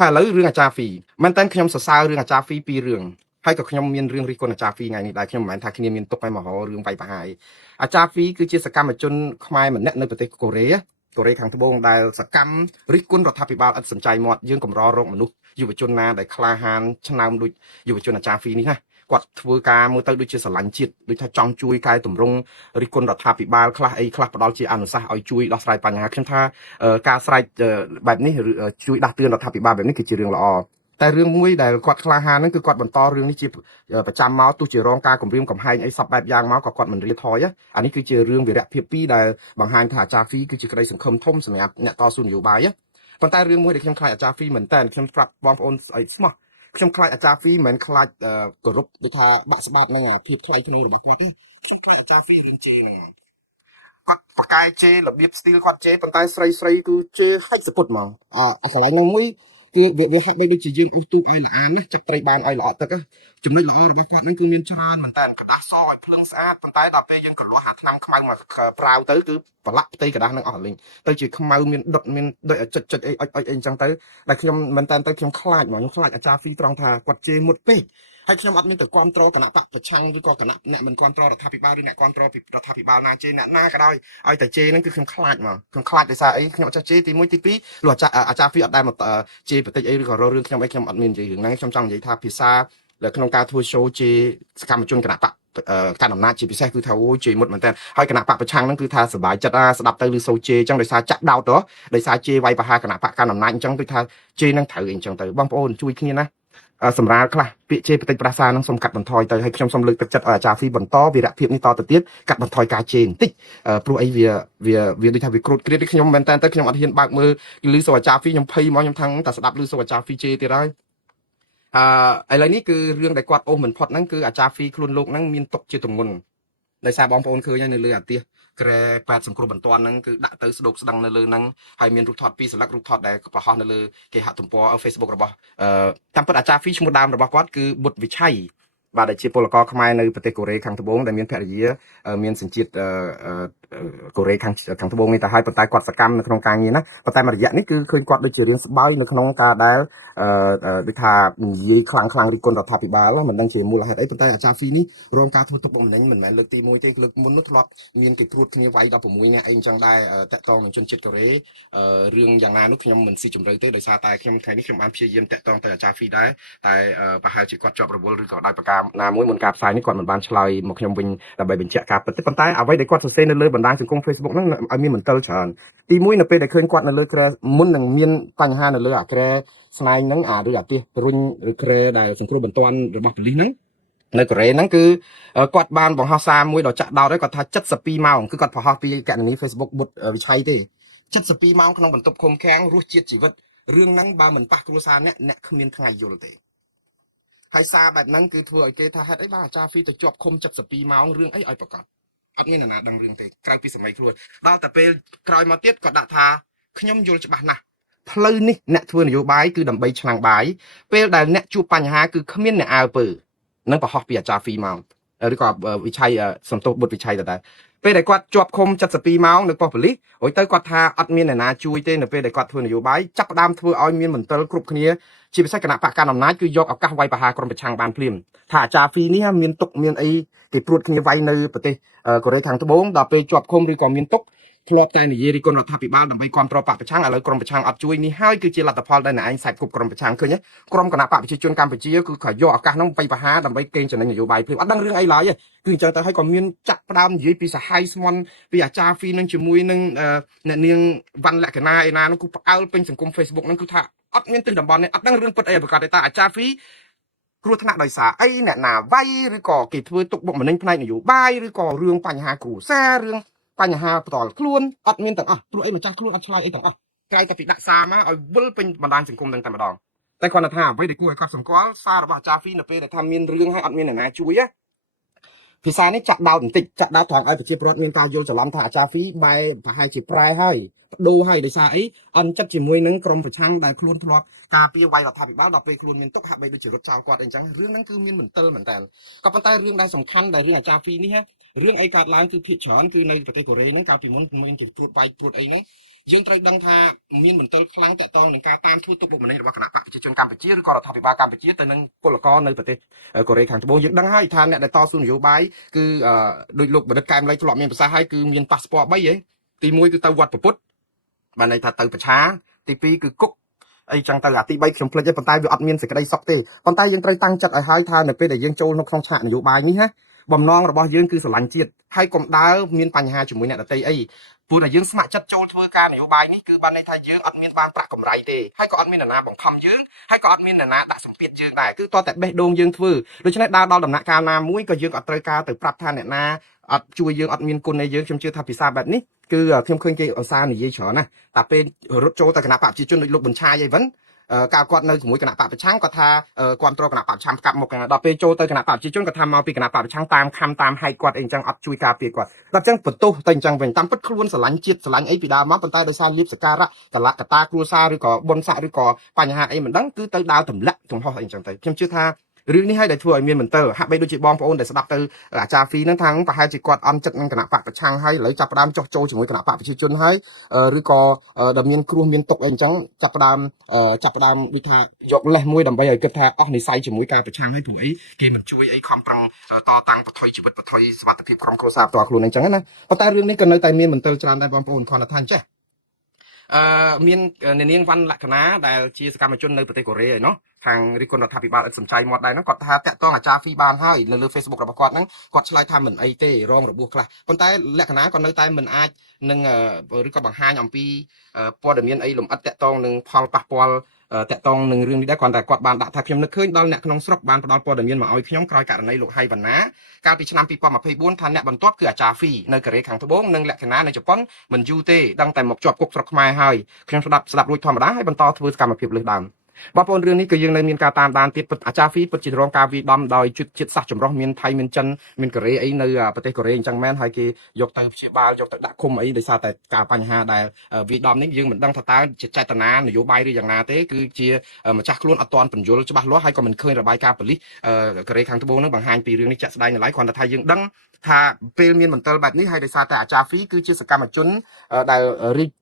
ហើយឥឡូវរឿងអាចារ្យហ្វីមែនតើខ្ញុំសរសើររឿងអាចារ្យហ្វីពីររឿងហើយក៏ខ្ញុំមានរឿងរិះគន់អាចារ្យហ្វីថ្ងៃនេះដែរខ្ញុំមិនមែនថាគ្នាមានទុកឲ្យមហោរឿងវាយប្រហាយអាចារ្យហ្វីគឺជាសកម្មជនខ្មែរម្នាក់នៅប្រទេសកូរ៉េខាងត្បូងដែលសកម្មរិះគន់រដ្ឋាភិបាលឥតសំចៃមាត់យើងកម្ររកមនុស្សយុវជនណាដែលក្លាហានឆ្នើមដូចយុវជនអាចារ្យហ្វីនេះណាគាត់ធ្វើការមើលទៅដូចជាស្រឡាញ់ជាតិដូចថាចង់ជួយកែតម្រង់រិះគន់រដ្ឋាភិបាលខ្លះអីខ្លះផ្ដល់ជាអនុសាសន៍ឲ្យជួយដោះស្រាយបញ្ហាខ្ញុំថាការស្រែកបែបនេះជួយដាស់តឿនរដ្ឋាភិបាលបែបនេះគឺជារឿងល្អតែរឿងមួយដែលគាត់ក្លាហានហ្នឹងគឺគាត់បន្តរឿងនេះជាប្រចាំមកទោះជារងការគំរាមកំហែងអីសពបែបយ៉ាងមកក៏គាត់មិនរៀថយអានេះគឺជារឿងវីរៈភាពពីរដែលបង្ហាញថាអាចារ្យហ្វីគឺជាក្តីសង្ឃឹមធំសម្រាប់អ្នកតស៊ូនយោបាយប៉ុន្តែរឿងមួយដែលខ្ញុំខ្លាចអាចារ្យហ្វីមែនតើខ្ញុំប្រាប់បងប្អូនអីស្មោះខ្ញុំខ្លាចអាចារ្យហ្វីមិនមែនខ្លាចគោរពដូចថាបាក់ស្បាតនឹងភាពថ្លៃថ្នូររបស់គាត់ទេខ្ញុំខ្លាចអាចារ្យហ្វីនឹងជេរហ្នឹងគាត់ប្រកែកជេររបៀបស្ទីលគាត់ជេរប៉ុន្តែស្រីគឺជេរហាច់សពុតហ្មងអាកន្លែងនោះមួយគឺវាហាក់បីដូចជាយើងអ៊ុសទូកឲ្យល្អានណាចឹកត្រីបានឲ្យល្អទឹកចំណុចល្អរបស់គាត់ហ្នឹងគឺមានច្រើនមែនតើกระดาษសឲ្យភ្លឹងស្អាតប៉ុន្តែដល់ពេលយើងកលាស់អាថ្នាំខ្មៅមកប្រាវទៅគឺប្រឡាក់ផ្ទៃกระดาษហ្នឹងអស់លេងទៅជាខ្មៅមានដុតមានដូចចុចអីអុចអីអញ្ចឹងទៅតែខ្ញុំមែនតើទៅខ្ញុំខ្លាចហ្មងខ្ញុំខ្លាចអាចារ្យហ្វីត្រង់ថាគាត់ជេរមុតពេកហើយខ្ញុំអត់មានទៅគ្រប់គ្រងគណៈបកប្រឆាំងឬក៏គណៈអ្នកមិនគ្រប់គ្រងរដ្ឋាភិបាលឬអ្នកគ្រប់គ្រងរដ្ឋាភិបាលណាជេរអ្នកណាក៏ដោយឲ្យតែជេរហ្នឹងគឺខ្ញុំខ្លាចហ្មងខ្ញុំខ្លាចដោយសារអីខ្ញុំអត់ចេះជេរទី1ទី2លោកអាចារ្យហ្វីអត់ដែលមកជេរបន្តិចអីឬក៏រករឿងខ្ញុំអីខ្ញុំអត់មាននិយាយរឿងហ្នឹងខ្ញុំចង់និយាយថាភាសាក្នុងការធ្វើ show ជេរសកម្មជនគណៈបកកាន់អំណាចជាពិសេសគឺថាអូជេរមុតមែនតើហើយគណៈបកប្រឆាំងហ្នឹងគឺថាសบายចិត្តស្ដាប់ទៅឬសូជេរអញ្ចឹងដោយសារចាក់ដោតទៅដោយសារជេរវាយប្រហារគណៈបកកាន់អំណាចអញ្ចឹងគឺថាជេរហ្នឹងត្រូវអីអញ្ចឹងទៅបងប្អូនជួយគ្នាណាសម្រាប់ខ្លះពាក្យជេរបន្តិចប្រាសានឹងសូមកាត់បន្ថយទៅហើយខ្ញុំសូមលើកទឹកចិត្តឲ្យអាចារ្យហ្វីបន្តវីរៈភាពនេះតទៅទៀតកាត់បន្ថយការជេរបន្តិចព្រោះអីវាដូចថាវាគ្រូតគ្រៀតខ្ញុំមែនតើខ្ញុំអត់ហ៊ានបើកមើលឮសូអាចារ្យហ្វីខ្ញុំភ័យមកខ្ញុំថាតែស្ដាប់ឮសូអាចារ្យហ្វីជេរទៀតហើយឥឡូវនេះគឺរឿងដែលគាត់អូសមិនផុតហ្នឹងគឺអាចារ្យហ្វីខ្លួនលោកហ្នឹងមានទុកជាទម្ងន់ដោយសារបងប្អូនឃើញហើយនៅលើអាទិសក្រែប៉ែតសង្គ្រោះបន្ទាន់ហ្នឹងគឺដាក់ទៅស្ដោកស្ដឹងនៅលើហ្នឹងហើយមានរូបថតពីរស្លឹករូបថតដែលប្រហោះនៅលើគេហទំព័រ Facebook របស់តាមពិតអាចារ្យហ្វីឈ្មោះដើមរបស់គាត់គឺបុត្រវិឆ័យបាទដែលជាពលករខ្មែរនៅប្រទេសកូរ៉េខាងត្បូងដែលមានភរិយាមានសញ្ជាតិកូរ៉េខាងត្បូងនេះទៅហើយប៉ុន្តែគាត់សកម្មនៅក្នុងការងារណាប៉ុន្តែមួយរយៈនេះគឺឃើញគាត់ដូចជារឿងស្បើយនៅក្នុងការដែលដូចថានិយាយខ្លាំងរិះគន់រដ្ឋាភិបាលមិនដឹងជាមូលហេតុអីប៉ុន្តែអាចារ្យហ្វីនេះរងការធ្វើទុកបុកម្នេញមិនមែនលើកទី1ទេលើកមុននោះធ្លាប់មានគេព្រួតគ្នាវាយ16នាក់អីអញ្ចឹងដែរតាក់ទងនឹងជនជាតិកូរ៉េរឿងយ៉ាងណានោះខ្ញុំមិនស៊ីជម្រៅទេដោយសារតែខ្ញុំថ្ងៃនេះខ្ញុំបានព្យាយាមតាក់ទងទៅអាចារ្យហ្វីដែរតែប្រហែលជាគាត់ជាប់រវល់ឬក៏ដោយប្រការណាមួយមុនការផ្សាយនេះគាត់មិនបានឆ្លើយមកខ្ញុំវិញដើម្បីបញ្ជាក់ការពិតទេប៉ុន្តែអ្វីដែលគាត់សរសេរនៅលើបណ្ដាញសង្គម Facebook ហ្នឹងឲ្យមានមន្ទិលច្រើនទី1នៅពេលដែលឃើញគាត់នៅលើក្រែមុននឹងមានបញ្ហានៅលើអាក្រែស្នែងហ្នឹងឬអាទិសរុញឬក្រែដែលសង្គ្រោះបន្ទាន់របស់ប៉ូលីសហ្នឹងនៅកូរ៉េហ្នឹងគឺគាត់បានបង្ហោះសារមួយដល់ចាក់ដោតហើយគាត់ថា72ម៉ោងគឺគាត់បង្ហោះពីកណនី Facebook បុត្រវិឆ័យទេ72ម៉ោងក្នុងបន្ទប់ឃុំឃាំងរស់ជាតិជីវិតរឿងហ្នឹងបើមិនប៉ះគ្រួសារអ្នកគ្មានថ្ងៃយល់ទេហើយសារបែបហ្នឹងគឺធ្វើឲ្យគេថាហេតុអីបានអាចារ្យហ្វីទៅជាប់ឃុំ72ម៉ោងរឿងអីឲ្យប្រកាសអត់មាននរណាដឹងរឿងទេក្រៅពីសម័យខ្លួនដល់តែពេលក្រោយមកទៀតគាត់ដាក់ថាខ្ញុំយល់ច្បាស់ណាស់ផ្លូវនេះអ្នកធ្វើនយោបាយគឺដើម្បីឆ្នាំងបាយពេលដែលអ្នកជួបបញ្ហាគឺគ្មានអ្នកអើពើនឹងប្រហោះពីអាចារ្យហ្វីម៉ោងឬក៏វិឆ័យសំទោសបុត្រវិឆ័យទៅដែរពេលដែលគាត់ជាប់ឃុំ72ម៉ោងនៅប៉ុស្តិ៍ប៉ូលីសរួចទៅគាត់ថាអត់មានអ្នកណាជួយទេនៅពេលដែលគាត់ធ្វើនយោបាយចាប់ផ្ដើមធ្វើឲ្យមានមន្ទិលគ្រប់គ្នាជាពិសេសគណៈបកកណ្ដាលអំណាចគឺយកឱកាសវាយប្រហារក្រុមប្រឆាំងបានភ្លាមថាអាចារ្យហ្វីនេះមានទុកមានអីគេព្រួតគ្នាវាយនៅប្រទេសកូរ៉េខាងត្បូងដល់ពេលជាប់ឃុំឬក៏មានទុកធ្លាប់តែនិយាយរិះគន់រដ្ឋាភិបាលដើម្បីគ្រប់គ្រងបកប្រឆាំងឥឡូវក្រុមប្រឆាំងអត់ជួយនេះហើយគឺជាលទ្ធផលដែលអ្នកឯងខ្សែគប់ក្រុមប្រឆាំងឃើញទេក្រុមគណៈបកប្រជាជនកម្ពុជាគឺក៏យកឱកាសហ្នឹងវាយប្រហារដើម្បីកេងចំណេញនយោបាយភ្លាមអត់ដឹងរឿងអីឡើយទេគឺអញ្ចឹងទៅហើយក៏មានចាក់ផ្ដើមនិយាយពីសហាយស្មន់ពីអាចារ្យហ្វីនឹងជាមួយនឹងអ្នកនាងវណ្ណលក្ខណាឯណានោះគឺផ្អើលពេញសង្គម Facebook ហ្នឹងគឺថាអត់មានទិញតំបន់នេះអត់ដឹងរឿងពិតអីប្រកាសទេតាអាចារ្យហ្វីគ្រោះថ្នាក់ដោយសារអីអ្នកណាវាយឬក៏គេធ្វើទុកបុកម្នេញផ្នែកនយោបាយឬក៏រឿងបញ្ហាគ្រួសាររឿងបញ្ហាផ្ទាល់ខ្លួនអត់មានទាំងអស់ព្រោះអីម្ចាស់ខ្លួនអត់ឆ្លើយអីទាំងអស់ក្រៅតែពីដាក់សារមកឲ្យវិលពេញបណ្ដាញសង្គមនឹងតែម្ដងតែគាត់ថាអ្វីដែលគួរឲ្យគាត់សម្គាល់សាររបស់អាចារ្យហ្វីនៅពេលដែលថាមានរឿងហើយអត់មានអ្នកណាជួយភាសានេះចាក់ដោតបន្តិចចាក់ដោតត្រង់ឲ្យប្រជាពលរដ្ឋមានការយល់ច្រឡំថាអាចារ្យហ្វីបែរប្រហែលជាប្រែហើយបដូរហើយដោយសារអីអន់ចិត្តជាមួយនឹងក្រុមប្រឆាំងដែលខ្លួនធ្លាប់ការពារវាយរដ្ឋាភិបាលដល់ពេលខ្លួនមានទុកហាក់បីដូចជារត់ចោលគាត់អីចឹងរឿងហ្នឹងគឺមានមន្ទិលមែនតើក៏ប៉ុន្តែរឿងដែលសំខាន់ដែលរឿងអាចារ្យហ្វីនេះរឿងអីកើតឡើងគឺភាគច្រើនគឺនៅប្រទេសកូរ៉េហ្នឹងកាលពីមុនមានគេព្រួតវាយព្រួតអីហ្នឹង យើងត្រូវដឹងថាមានមន្ទិលខ្លាំងតាក់ទងនឹងការតាមធ្វើទុកបុកម្នេញរបស់គណៈបកប្រជាជនកម្ពុជាឬក៏រដ្ឋាភិបាលកម្ពុជាទៅនឹងពលករនៅប្រទេសកូរ៉េខាងត្បូងយើងដឹងហើយថាអ្នកដែលតស៊ូនយោបាយគឺដោយលោកបណ្ឌិតកែមលីធ្លាប់មានប្រសាសន៍ហើយគឺមានប៉ាសពត3ហីទី1គឺទៅវត្តពុទ្ធបានន័យថាទៅប្រឆាទី2គឺគុកអីចឹងទៅអាទី3ខ្ញុំភ្លេចទេប៉ុន្តែវាអត់មានសេចក្តីសុខទេប៉ុន្តែយើងត្រូវតាំងចិត្តឲ្យហើយថានៅពេលដែលយើងចូលនៅក្នុងឆាកនយោបាយនេះណាបំណងរបស់យើងគឺស្រឡាញ់ជាតិហើយកុំដើរមានបញ្ហាជាមួយអ្នកដទៃអីព្រោះតែយើងស្ម័គ្រចិត្តចូលធ្វើការនយោបាយនេះគឺបានន័យថាយើងអត់មានបានប្រាក់កម្រៃទេហើយក៏អត់មាននរណាបង្ខំយើងហើយក៏អត់មាននរណាដាក់សម្ពាធយើងដែរគឺតតែបេះដូងយើងធ្វើដូច្នេះដើរដល់ដំណាក់កាលណាមួយក៏យើងអត់ត្រូវការទៅប្រាប់ថាអ្នកណាអត់ជួយយើងអត់មានគុណនៃយើងខ្ញុំជឿថាភាសាបែបនេះគឺខ្ញុំឃើញគេឧស្សាហ៍និយាយច្រើនណាស់តែពេលរត់ចូលទៅគណៈបកប្រជាជនដូចលោកបញ្ឆាយអីវិញកាលគាត់នៅជាមួយគណៈបកប្រឆាំងគាត់ថាគាត់ត្រគណៈបកប្រឆាំងកាប់មុខដល់ពេលចូលទៅគណៈបកប្រជាជនគាត់ថាមកពីគណៈបកប្រឆាំងតាមខំតាមហែកគាត់អីអញ្ចឹងអត់ជួយការពារគាត់ដល់អញ្ចឹងបន្ទោសទៅអញ្ចឹងវិញតាមពិតខ្លួនស្រឡាញ់ជាតិស្រឡាញ់អីពីដើមមកប៉ុន្តែដោយសារលៀបសការៈកលកតាគ្រួសារឬក៏បុណ្យស័ក្តិឬក៏បញ្ហាអីមិនដឹងគឺទៅដើរទម្លាក់ចំហអីអញ្ចឹងទៅខ្ញុំជឿថារឿងនេះហើយដែលធ្វើឲ្យមានមន្ទិលហាក់បីដូចជាបងប្អូនដែលស្ដាប់ទៅអាចារ្យហ្វីហ្នឹងថាប្រហែលជាគាត់អន់ចិត្តនឹងគណៈបកប្រឆាំងហើយឥឡូវចាប់ផ្ដើមចោះចូលជាមួយគណៈបកប្រជាជនហើយឬក៏ដែលមានគ្រោះមានទុកអីអញ្ចឹងចាប់ផ្ដើមដូចថាយកលេសមួយដើម្បីឲ្យគិតថាអស់និស័យជាមួយការប្រឆាំងហើយព្រោះអីគេមិនជួយអីខំប្រឹងតតាំងបថុយជីវិតបថុយសុខភាពក្រុមគ្រួសារផ្ទាល់ខ្លួនអញ្ចឹងណាប៉ុន្តែរឿងនេះក៏នៅតែមានមន្ទិលច្រើនដែរបងប្អូនគ្រាន់តែថាអញ្ចឹងមាននាងវណ្ណលក្ខណាដែលជាសកម្មជននៅប្រទេសកូរ៉េឯណោះខាងរិះគន់រដ្ឋាភិបាលឥតសំចៃមាត់ដែរហ្នឹងគាត់ថាតាក់ទងអាចារ្យហ្វីបានហើយនៅលើ Facebook របស់គាត់ហ្នឹងគាត់ឆ្លើយថាមិនអីទេរងរបួសខ្លះប៉ុន្តែលក្ខណៈក៏នៅតែមិនអាចនឹងឬក៏បង្ហាញអំពីព័ត៌មានអីលម្អិតតាក់ទងនឹងផលប៉ះពាល់តាក់ទងនឹងរឿងនេះដែរគ្រាន់តែគាត់បានដាក់ថាខ្ញុំនឹកឃើញដល់អ្នកក្នុងស្រុកបានផ្ដល់ព័ត៌មានមកឲ្យខ្ញុំក្រោយករណីលោកហៃវណ្ណាកាលពីឆ្នាំ2024ថាអ្នកបន្ទាប់គឺអាចារ្យហ្វីនៅកូរ៉េខាងត្បូងនិងលក្ខណៈនៅជប៉ុនមិនយូរទេដឹងតែមកជាប់គុកស្រុកខ្មែរហើយខ្ញុំស្ដាប់រួចធម្មតាហើយបន្តធ្វើសកម្មភាពលើសដើមបងប្អូនរឿងនេះគឺយើងនៅមានការតាមដានទៀតអាចារ្យហ្វីពិតជារងការវាយដំដោយជាតិសាសន៍ចម្រុះមានថៃមានចិនមានកូរ៉េអីនៅប្រទេសកូរ៉េអញ្ចឹងមែនហើយគេយកទៅព្យាបាលយកទៅដាក់ឃុំអីដោយសារតែការបញ្ហាដែលវាយដំនេះយើងមិនដឹងថាតើជាចេតនានយោបាយឬយ៉ាងណាទេគឺជាម្ចាស់ខ្លួនអត់ទាន់បញ្យល់ច្បាស់លាស់ហើយក៏មិនឃើញរបាយការណ៍ប៉ូលីសកូរ៉េខាងត្បូងនឹងបង្ហាញពីរឿងនេះជាក់ស្ដែងនៅឡើយគ្រាន់តែថាយើងដឹងថាពេលមានមន្ទិលបែបនេះហើយដោយសារតែអាចារ្យហ្វីគឺជាសកម្មជនដែល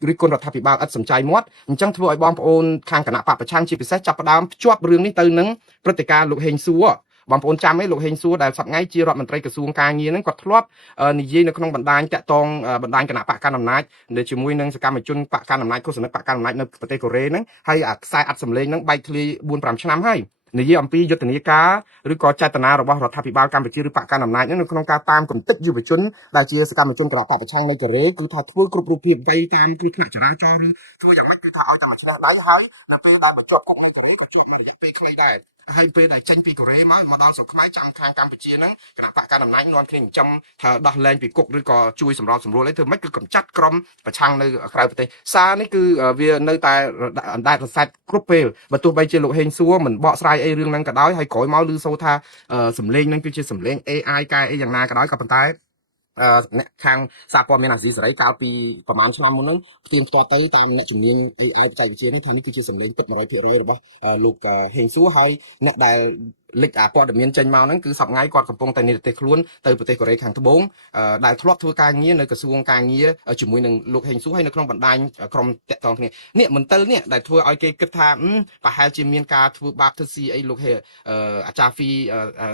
រិះគន់រដ្ឋាភិបាលឥតសំចៃមាត់អញ្ចឹងធ្វើឲ្យបងប្អូនខាងគណៈបកប្រឆាំងជាពិសេសចាប់ផ្ដើមភ្ជាប់រឿងនេះទៅនឹងព្រឹត្តិការណ៍លោកហេងសួរបងប្អូនចាំឯងលោកហេងសួរដែលសប្តាហ៍ថ្ងៃជារដ្ឋមន្ត្រីក្រសួងការងារហ្នឹងគាត់ធ្លាប់និយាយនៅក្នុងបណ្ដាញតាក់ទងបណ្ដាញគណៈបកកណ្ដាលអំណាចដែលជាមួយនឹងសកម្មជនបកកណ្ដាលអំណាចឃោសនិកបកកណ្ដាលអំណាចនៅប្រទេសកូរ៉េហ្នឹងហើយអាខ្សែអត្តសម្លេងហ្នឹងបែកធ្លាយ 4-5 ឆ្នាំហើយនិយាយអំពីយុទ្ធនាការឬក៏ចេតនារបស់រដ្ឋាភិបាលកម្ពុជាឬបកកណ្ដាលអំណាចនៅក្នុងការតាមកំទេចយុវជនដែលជាសកម្មជនគណបកប្រឆាំងនៅកូរ៉េគឺថាធ្វើគ្រប់រូបភាពវ័យតាមគ្រោះថ្នាក់ចរាចរណ៍ឬធ្វើយ៉ាងម៉េចគឺថាឲ្យតែមកឆ្នះដៃហើយនៅពេលដែលបញ្ចប់គុកនៅកូរ៉េក៏ជាប់នៅរយៈពេលខ្លីដែរហើយពេលដែលចេញពីកូរ៉េមកដល់ស្រុកខ្មែរចាំខាងកម្ពុជាហ្នឹងគណៈបកកណ្ដាលអំណាចនាំគ្នាចិញ្ចឹមថាដោះលែងពីគុកឬក៏ជួយសម្របសម្រួលអីធ្វើម៉េចគឺកំចាត់ក្រុមប្រឆាំងនៅក្រៅប្រទេសសារនេះគឺវានៅតែអណ្ដែតរសែតគ្រប់ពេលបើទោះបីជាលោកហេងសួរមិនបកស្រាយអីរឿងហ្នឹងក៏ដោយហើយក្រោយមកឮសូរថាសំឡេងហ្នឹងគឺជាសំឡេង AI កែអីយ៉ាងណាក៏ដោយក៏ប៉ុន្តែអ្នកខាងសារព័ត៌មានអាស៊ីសេរីកាលពីប្រហែលឆ្នាំមុនហ្នឹងផ្ទៀងផ្ទាត់ទៅតាមអ្នកជំនាញ AI បច្ចេកវិទ្យានេះថានេះគឺជាសំឡេងពិត 100% របស់លោកហេងសួរហើយអ្នកដែលលេចព័ត៌មានចេញមកហ្នឹងគឺសប្តាហ៍ថ្ងៃគាត់កំពុងតែនិរទេសខ្លួនទៅប្រទេសកូរ៉េខាងត្បូងដែលធ្លាប់ធ្វើការងារនៅក្រសួងការងារជាមួយនឹងលោកហេងសួរហើយនៅក្នុងបណ្ដាញក្រុមតាក់ទងគ្នានេះមន្ទិលនេះដែលធ្វើឲ្យគេគិតថាប្រហែលជាមានការធ្វើបាបធ្វើស៊ីអីលោកអាចារ្យហ្វ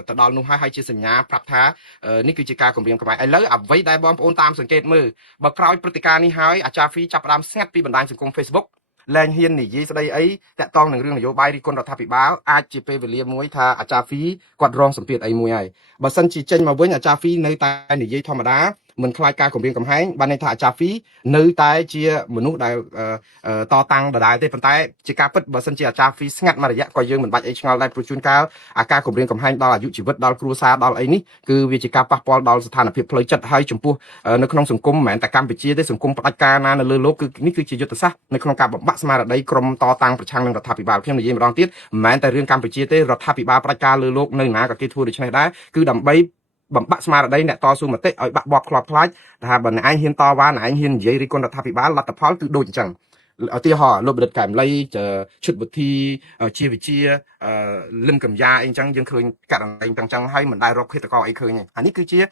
ីទៅដល់នោះហើយជាសញ្ញាប្រាប់ថានេះគឺជាការគម្រាមកំហែងឥឡូវអ្វីដែលបងប្អូនតាមសង្កេតមើលបើក្រោយព្រឹត្តិការណ៍នេះហើយអាចារ្យហ្វីចាប់ផ្ដើមស្ងាត់ពីបណ្ដាញសង្គម Facebookលែងហ៊ាននិយាយស្ដីអីតាក់ទងនឹងរឿងនយោបាយរិះគន់រដ្ឋាភិបាលអាចជាពេលវេលាមួយថាអាចារ្យហ្វីគាត់រងសម្ពាធអីមួយហើយបើសិនជាចេញមកវិញអាចារ្យហ្វីនៅតែនិយាយធម្មតាមិនខ្លាចការគម្រាមកំហែងបានន័យថាអាចារ្យហ្វីនៅតែជាមនុស្សដែលតតាំងដដែលទេប៉ុន្តែជាការពិតបើសិនជាអាចារ្យហ្វីស្ងាត់មួយរយៈក៏យើងមិនបាច់អីឆ្ងល់ដែរព្រោះជួនកាលអាការគម្រាមកំហែងដល់អាយុជីវិតដល់គ្រួសារដល់អីនេះគឺវាជាការប៉ះពាល់ដល់ស្ថានភាពផ្លូវចិត្តហើយចំពោះនៅក្នុងសង្គមមិនមែនតែកម្ពុជាទេសង្គមផ្ដាច់ការណានៅលើលោកគឺនេះគឺជាយុទ្ធសាស្ត្រនៅក្នុងការបំផាក់ស្មារតីក្រុមតតាំងប្រឆាំងនឹងរដ្ឋាភិបាលខ្ញុំនិយាយម្ដងទៀតមិនមែនតែរឿងកម្ពុជាទេរដ្ឋាភិបាលផ្ដាច់ការលើលោកនៅណាក៏គេធ្វើដូច្នេះដែរគឺដើម្បីបំបាក់ស្មារតីអ្នកតស៊ូមតិឲ្យបាក់បបខ្លោបខ្លាចថាបើអ្នកឯងហ៊ានតវ៉ាអ្នកឯងហ៊ាននិយាយរិះគន់រដ្ឋាភិបាលលទ្ធផលគឺដូចអញ្ចឹងឧទាហរណ៍លោកបណ្ឌិតកែមលីឈុតវិធីជាវិជាលឹមកំយ៉ាអីអញ្ចឹងយើងឃើញករណីអញ្ចឹងហើយមិនដែលរកឃាតករអីឃើញទេអានេះគឺជារ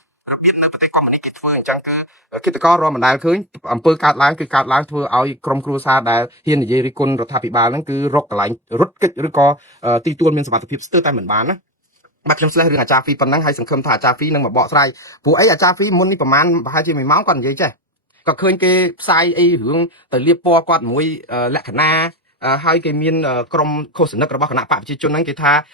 បៀបនៅប្រទេសកុម្មុយនីសគេធ្វើ ធ្វើអញ្ចឹងគឺគិតកោរមិនដែលឃើញអំពើកើតឡើងគឺកើតឡើងធ្វើឲ្យក្រុមគ្រួសារដែលហ៊ាននិយាយរិះគន់រដ្ឋាភិបាលហ្នឹងគឺរកកន្លែងរត់គេចឬក៏ទីទួលមានសុវត្ថិភាពស្ទើរតែមិនបានណាបាទខ្ញុំស្លេះរឿងអាចារ្យហ្វីប៉ុណ្ណឹងហើយសង្ឃឹមថាអាចារ្យហ្វីនឹងមកបកស្រាយព្រោះអីអាចារ្យហ្វីមុននេះប្រហែលជា1ម៉ោងគាត់និយាយចេះក៏ឃើញគេផ្សាយអីរឿងទៅលៀបពណ៌គាត់មួយលក្ខណៈហើយគេមានក្រុមឃោសនិករបស់គណៈបកប្រជាជនហ្នឹងគេថា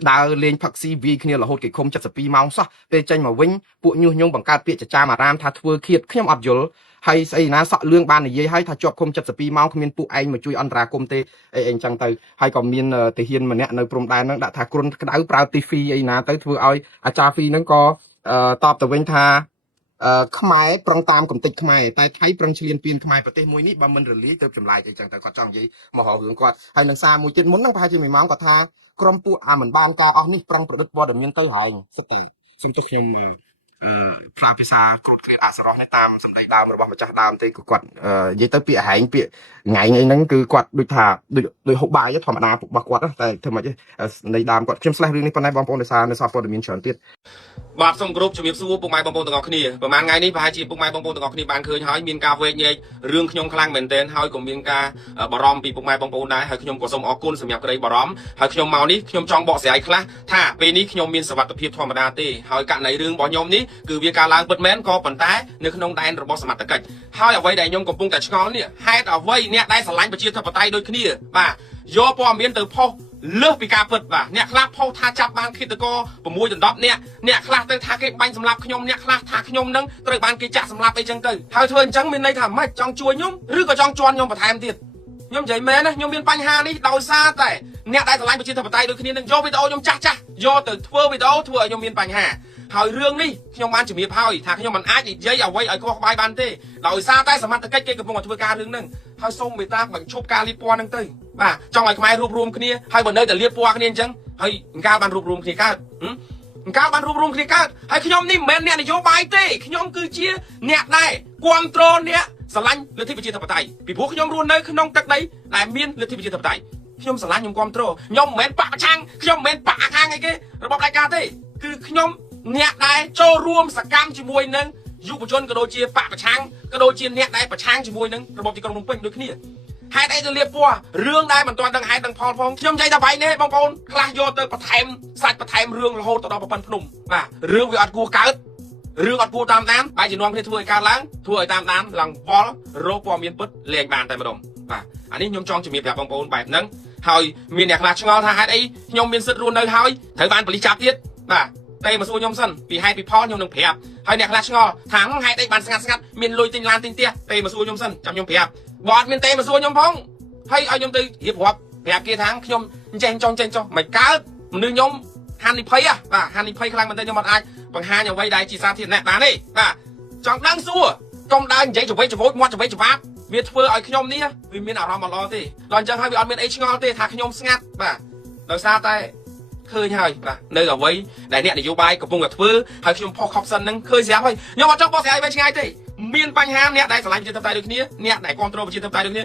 ដើរលេងផឹកស៊ីវាយគ្នារហូតគេឃុំ72ម៉ោងសោះពេលចេញមកវិញពួកញុះញង់បង្កើតពាក្យចចាមអារាមថាធ្វើឃាតខ្ញុំអត់យល់ហើយស្អីណាសក់លឿងបាននិយាយហើយថាជាប់ឃុំ72ម៉ោងគ្មានពួកឯងមកជួយអន្តរាគមន៍ទេអីអញ្ចឹងទៅហើយក៏មានទាហានម្នាក់នៅព្រំដែនហ្នឹងដាក់ថាគ្រុនក្តៅប្រើទីហ្វីអីណាទៅធ្វើឲ្យអាចារ្យហ្វីហ្នឹងក៏តបទៅវិញថាខ្មែរប្រឹងតាមកំតិចខ្មែរតែថៃប្រឹងឈ្លានពានខ្មែរប្រទេសមួយនេះបើមិនរលាយទៅចម្លែកអីចឹងទៅគាត់ចង់និយាយមករឿងគាត់ហើយនឹងសារមួយទៀតមុនហ្នឹងប្រហែលជា1ម៉ោងគាត់ថាក្រុមពួកមិនបានការអស់នេះប្រឹងប្រឌិតព័ត៌មានទៅហើយសិតទៅខ្ញុំទៅខ្ញុំផ្លាភាសាគ្រូតគ្រៀតអសរោះនេះតាមសម្ដីដើមរបស់ម្ចាស់ដើមទេគឺគាត់និយាយទៅពាក្យហែងពាក្យថ្ងៃអីហ្នឹងគឺគាត់ដូចថាដូចហូបបាយធម្មតារបស់គាត់តែធ្វើម៉េចសម្ដីដើមគាត់ខ្ញុំស្លេះរឿងនេះប៉ុន្តែបងប្អូនដោយសារនៅសារព័ត៌មានច្រើនទៀតបាទសូមគោរពជំរាបសួរពុកម៉ែបងប្អូនទាំងអស់គ្នាប្រហែលថ្ងៃនេះប្រហែលជាពុកម៉ែបងប្អូនទាំងអស់គ្នាបានឃើញហើយមានការវែកញែករឿងខ្ញុំខ្លាំងមែនទែនហើយក៏មានការបារម្ភពីពុកម៉ែបងប្អូនដែរហើយខ្ញុំក៏សូមអរគុណសម្រាប់ក្តីបារម្ភហើយខ្ញុំមកនេះខ្ញុំចង់បកស្រាយខ្លះថាពេលនេះខ្ញុំមានសវត្ថភាពធម្មតាទេហើយករណីរឿងរបស់ខ្ញុំនេះគឺវាការឡើងពិតមែនក៏ប៉ុន្តែនៅក្នុងដែនរបស់សមត្ថកិច្ចហើយអ្វីដែលខ្ញុំកំពុងតែឆ្ងល់នេះហេតុអ្វីអ្នកដែលស្រឡាញ់ប្រជាធិបតេយ្យដូចគ្នាបាទយកព័ត៌មានទៅផុសលើសពីការពិតបាទអ្នកខ្លះផុសថាចាប់បានឃាតករ6ដល់10អ្នកខ្លះទៅថាគេបាញ់សម្លាប់ខ្ញុំអ្នកខ្លះថាខ្ញុំនឹងត្រូវបានគេចាក់សម្លាប់អីចឹងទៅហើយធ្វើអញ្ចឹងមានន័យថាម៉េចចង់ជួយខ្ញុំឬក៏ចង់ជន់ខ្ញុំបន្ថែមទៀតខ្ញុំនិយាយមែនណាខ្ញុំមានបញ្ហានេះដោយសារតែអ្នកដែលឆ្លាញ់ប្រជាធិបតេយ្យដូចគ្នានឹងយកវីដេអូខ្ញុំចាស់យកទៅធ្វើវីដេអូធ្វើឲ្យខ្ញុំមានបញ្ហាហើយរឿងនេះខ្ញុំបានជំរាបហើយថាខ្ញុំមិនអាចនិយាយអ្វីឲ្យខុសក្បាយបានទេដោយសារតែសមត្ថកិច្ចគេកំពុងតែធ្វើការរឿងហ្នឹងហើយសូមមេត្តាបញ្ឈប់ការលាបពណ៌ហ្នឹងទៅបាទចង់ឲ្យខ្មែររួបរวมគ្នាហើយបើនៅតែលាបពណ៌គ្នាអញ្ចឹងហើយអង្ការបានរួបរวมគ្នាកើតអង្ការបានរួបរวมគ្នាកើតហើយខ្ញុំនេះមិនមែនអ្នកនយោបាយទេខ្ញុំគឺជាអ្នកដែលគ្រប់គ្រងអ្នកស្រឡាញ់លទ្ធិប្រជាធិបតេយ្យពីព្រោះខ្ញុំរស់នៅក្នុងទឹកដីដែលមានលទ្ធិប្រជាធិបតេយ្យខ្ញុំស្រឡាញ់ខ្ញុំគ្រប់គ្រងខ្ញុំមិនមែនបកប្រឆាំងខ្ញុំមិនមែនបកអាខាងអីគេរបបផ្ដាច់ការទេគឺខ្ញុំអ្នកដែលចូលរួមសកម្មជាមួយនឹងយុវជនក៏ដូចជាបកប្រឆាំងក៏ដូចជាអ្នកដែលប្រឆាំងជាមួយនឹងរបបទីក្រុងភ្នំពេញដូចគ្នាហេតុអីទៅលៀបពណ៌រឿងដែលមិនទាន់ដឹងហេតុដឹងផលផងខ្ញុំនិយាយតែបែរនេះបងប្អូនខ្លះយកទៅបន្ថែមសាច់បន្ថែមរឿងរហូតទៅដល់ប្រព័ន្ធភ្នំបាទរឿងវាអត់គួរកើតរឿងអត់គួរតាមដានបែរជានាំគ្នាធ្វើឲ្យកើតឡើងធ្វើឲ្យតាមដានឡើងវល់រោគព័ត៌មានពិតលែងបានតែម្ដងបាទអានេះខ្ញុំចង់ជំរាបប្រាប់បងប្អូនបែបហ្នឹងហើយមានអ្នកខ្លះឆ្ងល់ថាហេតុអីខ្ញុំមានសិទ្ធិរស់នៅហើយត្រូវបានប៉ូលីសចាប់ទៀតបាទតែមកសួរខ្ញុំសិនពីហេតុពីផលខ្ញុំនឹងប្រាប់ហើយអ្នកខ្លះឆ្ងល់ថាហេតុអីបានស្ងាត់មានលុយទិញឡានទិញផ្ទះតែមកសួរខ្ញុំសិនចាំខ្ញុំប្រាប់បើអត់មានតែមកសួរខ្ញុំផងហើយឲ្យខ្ញុំទៅរៀបរាប់ប្រាប់គេថាខ្ញុំចេះចង់ចេះចុះមិនកើតមនុស្សខ្ញុំហានិភ័យបាទហានិភ័យខ្លាំងមែនតើខ្ញុំអត់អាចបង្ហាញអ្វីដែលជាសាធារណៈបានទេបាទចង់ដឹងសួរកុំដើរនិយាយច្វេច្វោចមាត់ច្វេច្បាប់វាធ្វើឲ្យខ្ញុំនេះវាមានអារម្មណ៍អត់ល្អទេដល់អញ្ចឹងហើយវាអត់មានអីឆ្ងល់ទេថាខ្ញុំស្ងាត់បាទដោយសារតែឃើញហើយបាទនៅអ្វីដែលអ្នកនយោបាយកំពុងតែធ្វើហើយខ្ញុំផុសខុសសិនហ្នឹងឃើញស្រាប់ហើយខ្ញុំអត់ចង់បោះស្រាយវិញឆ្ងាយទេមានបញ្ហាអ្នកដែលឆ្លាញ់ប្រជាធិបតេយ្យដូចគ្នាអ្នកដែលគ្រប់គ្រងប្រជាធិបតេយ្យដូចគ្ន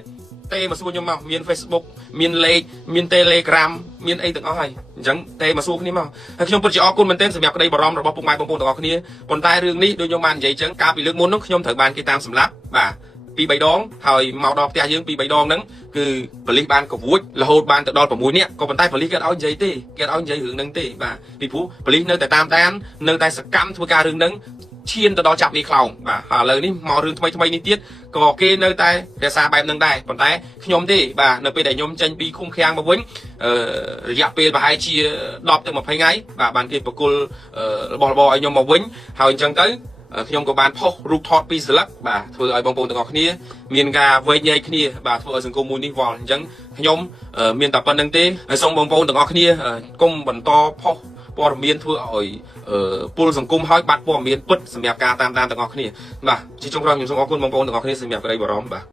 ាទេមកសួរខ្ញុំមកមាន Facebook មានលេខមាន Telegram មានអីទាំងអស់ហើយអញ្ចឹងទេមកសួរគ្នាមកហើយខ្ញុំពិតជាអរគុណមែនទែនសម្រាប់ក្តីបារម្ភរបស់ពុកម៉ែបងប្អូនទាំងអស់គ្នាប៉ុន្តែរឿងនេះដូចខ្ញុំបាននិយាយអញ្ចឹងកាលពីលើកមុននោះខ្ញុំត្រូវបានគេតាមសម្លាប់បាទពី3ដងហើយមកដល់ផ្ទះយើងពី3ដងហ្នឹងគឺប៉ូលីសបានកវួចរហូតបានទៅដល់6នាក់ក៏ប៉ុន្តែប៉ូលីសគេអត់ឲ្យនិយាយទេគេអត់ឲ្យនិយាយរឿងហ្នឹងទេបាទពីព្រោះប៉ូលីសនៅតែតាមដាននៅតែសកម្មធ្វើការរឿងហ្នឹងឈានទៅដល់ចាប់វាខ្លោងបាទហើយឥឡូវនេះមករឿងថ្មីនេះទៀតក៏គេនៅតែរក្សាបែបហ្នឹងដែរប៉ុន្តែខ្ញុំទេបាទនៅពេលដែលខ្ញុំចេញពីឃុំឃាំងមកវិញរយៈពេលប្រហែលជា10ទៅ20ថ្ងៃបាទបានគេបកគលរបស់របរឲ្យខ្ញុំមកវិញហើយអញ្ចឹងទៅខ្ញុំក៏បានផុសរូបថតពីស្លឹកបាទធ្វើឲ្យបងប្អូនទាំងអស់គ្នាមានការវែកញែកគ្នាបាទធ្វើឲ្យសង្គមមួយនេះវល់អញ្ចឹងខ្ញុំមានតែប៉ុណ្្នឹងទេហើយសូមបងប្អូនទាំងអស់គ្នាកុំបន្តផុសព័ត៌មានធ្វើឲ្យពលសង្គមឲ្យបាត់ព័ត៌មានពិតសម្រាប់ការតាមដានទាំងអស់គ្នាបាទជាចុងក្រោយខ្ញុំសូមអរគុណបងប្អូនទាំងអស់គ្នាសម្រាប់ក្តីបារម្ភបាទ